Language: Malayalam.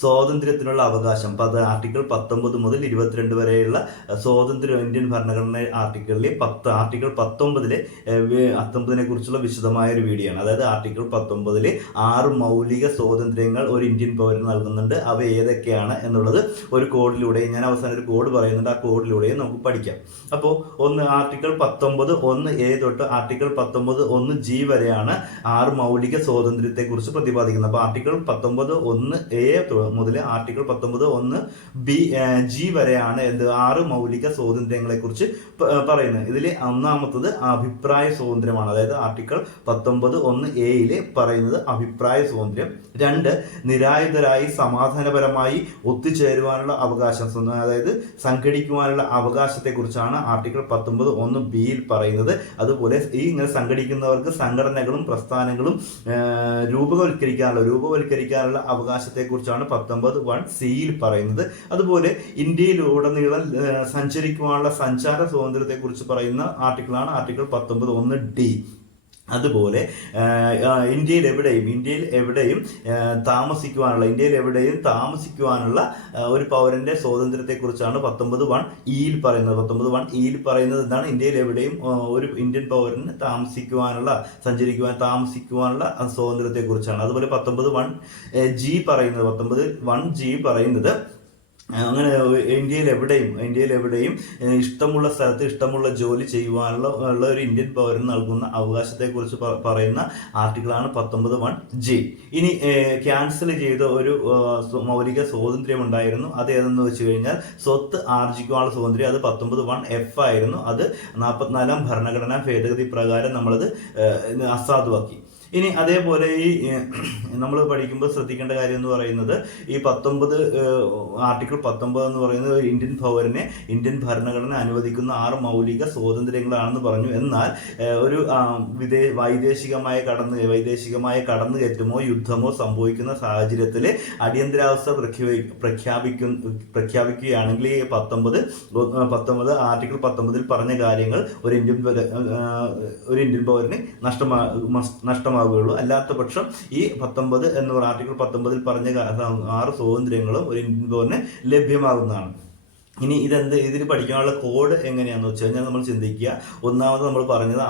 സ്വാതന്ത്ര്യത്തിനുള്ള അവകാശം. ആർട്ടിക്കിൾ 19 മുതൽ 22 വരെയുള്ള സ്വാതന്ത്ര്യ ഇന്ത്യൻ ഭരണഘടന ആർട്ടിക്കിൾ 19 കുറിച്ചുള്ള വിശദമായ ഒരു വീഡിയോ ആണ്. അതായത് ആർട്ടിക്കിൾ 19 6 മൗലിക സ്വാതന്ത്ര്യങ്ങൾ ഒരു ഇന്ത്യൻ പൗരന് നൽകുന്നുണ്ട്. അവ ഏതൊക്കെയാണ് എന്നുള്ളത് ഒരു കോഡിലൂടെ, ഞാൻ അവസാനം ഒരു കോഡ് പറയുന്നുണ്ട്, ആ കോഡിലൂടെയും നമുക്ക് പഠിക്കാം. അപ്പോൾ ആർട്ടിക്കിൾ 19(1)(a) തൊട്ട് ആർട്ടിക്കിൾ 19(1)(g) വരെയാണ് 6 മൗലിക സ്വാതന്ത്ര്യത്തെ കുറിച്ച് പ്രതിപാദിക്കുന്നത്. അപ്പോൾ ആർട്ടിക്കിൾ 19(1)(a) മുതൽ ആർട്ടിക്കിൾ 19(1)(b)(g) വരെയാണ് 6 മൗലിക സ്വാതന്ത്ര്യങ്ങളെ കുറിച്ച് പറയുന്നത്. ഇതിൽ ഒന്നാമത്തത് അഭിപ്രായ സ്വാതന്ത്ര്യമാണ്. അതായത് ആർട്ടിക്കിൾ 19(1)(a) പറയുന്നത് അഭിപ്രായ സ്വാതന്ത്ര്യം. 2, നിരായുധരായി സമാധാനപരമായി ഒത്തുചേരുവാനുള്ള അവകാശം, അതായത് സംഘടിക്കുവാനുള്ള അവകാശത്തെ കുറിച്ചാണ് ആർട്ടിക്കിൾ 19(1)(b) പറയുന്നത്. അതുപോലെ ഇങ്ങനെ സംഘടിക്കുന്നവർക്ക് സംഘടനകളും പ്രസ്ഥാനങ്ങളും രൂപവൽക്കരിക്കാനുള്ള അവകാശത്തെ കുറിച്ചാണ് 19(1)(c) പറയുന്നത്. അതുപോലെ ഇന്ത്യയിലുടനീളം സഞ്ചരിക്കുവാനുള്ള സഞ്ചാര സ്വാതന്ത്ര്യത്തെ കുറിച്ച് പറയുന്ന ആർട്ടിക്കിളാണ് ആർട്ടിക്കിൾ 19(1)(d). അതുപോലെ ഇന്ത്യയിൽ എവിടെയും താമസിക്കുവാനുള്ള ഒരു പൗരന്റെ സ്വാതന്ത്ര്യത്തെ കുറിച്ചാണ് 19(1)(e) പറയുന്നത്. 19(1)(e) പറയുന്നത് എന്താണ്? ഇന്ത്യയിൽ എവിടെയും ഒരു ഇന്ത്യൻ പൗരന് താമസിക്കുവാനുള്ള സ്വാതന്ത്ര്യത്തെ കുറിച്ചാണ്. അതുപോലെ 19(1)(g) പറയുന്നത് അങ്ങനെ ഇന്ത്യയിൽ എവിടെയും ഇഷ്ടമുള്ള സ്ഥലത്ത് ഇഷ്ടമുള്ള ജോലി ചെയ്യുവാനുള്ള ഒരു ഇന്ത്യൻ പൗരൻ നൽകുന്ന അവകാശത്തെ കുറിച്ച് പറയുന്ന ആർട്ടിക്കിളാണ് 19(1)(g). ഇനി ക്യാൻസൽ ചെയ്ത ഒരു മൗലിക സ്വാതന്ത്ര്യം ഉണ്ടായിരുന്നു. അത് ഏതെന്ന് വെച്ച് കഴിഞ്ഞാൽ സ്വത്ത് ആർജിക്കുവാനുള്ള സ്വാതന്ത്ര്യം. അത് 19(1)(f) ആയിരുന്നു. അത് 44-ാം ഭരണഘടനാ ഭേദഗതി പ്രകാരം നമ്മളത് അസാധുവാക്കി. ഇനി അതേപോലെ ഈ നമ്മൾ പഠിക്കുമ്പോൾ ശ്രദ്ധിക്കേണ്ട കാര്യം എന്ന് പറയുന്നത്, ഈ ആർട്ടിക്കിൾ 19 എന്ന് പറയുന്നത് ഇന്ത്യൻ പൗരനെ ഇന്ത്യൻ ഭരണഘടന അനുവദിക്കുന്ന 6 മൗലിക സ്വാതന്ത്ര്യങ്ങളാണെന്ന് പറഞ്ഞു. എന്നാൽ ഒരു വൈദേശികമായ കടന്നുകയറ്റമോ യുദ്ധമോ സംഭവിക്കുന്ന സാഹചര്യത്തിൽ അടിയന്തരാവസ്ഥ പ്രഖ്യാപിക്കുകയാണെങ്കിൽ ഈ ആർട്ടിക്കിൾ 19 പറഞ്ഞ കാര്യങ്ങൾ ഒരു ഇന്ത്യൻ പൗരന് നഷ്ടമാവുകയുള്ളൂ. അല്ലാത്ത പക്ഷം ഈ ആർട്ടിക്കിൾ 19 പറഞ്ഞ 6 സ്വാതന്ത്ര്യങ്ങളും ഒരു ഇന്ത്യൻ പൗരന് ലഭ്യമാകുന്നതാണ്. ഇനി ഇതിൽ പഠിക്കാനുള്ള കോഡ് എങ്ങനെയാണെന്ന് വെച്ച് കഴിഞ്ഞാൽ നമ്മൾ ചിന്തിക്കുക. ഒന്നാമത് നമ്മൾ പറഞ്ഞത്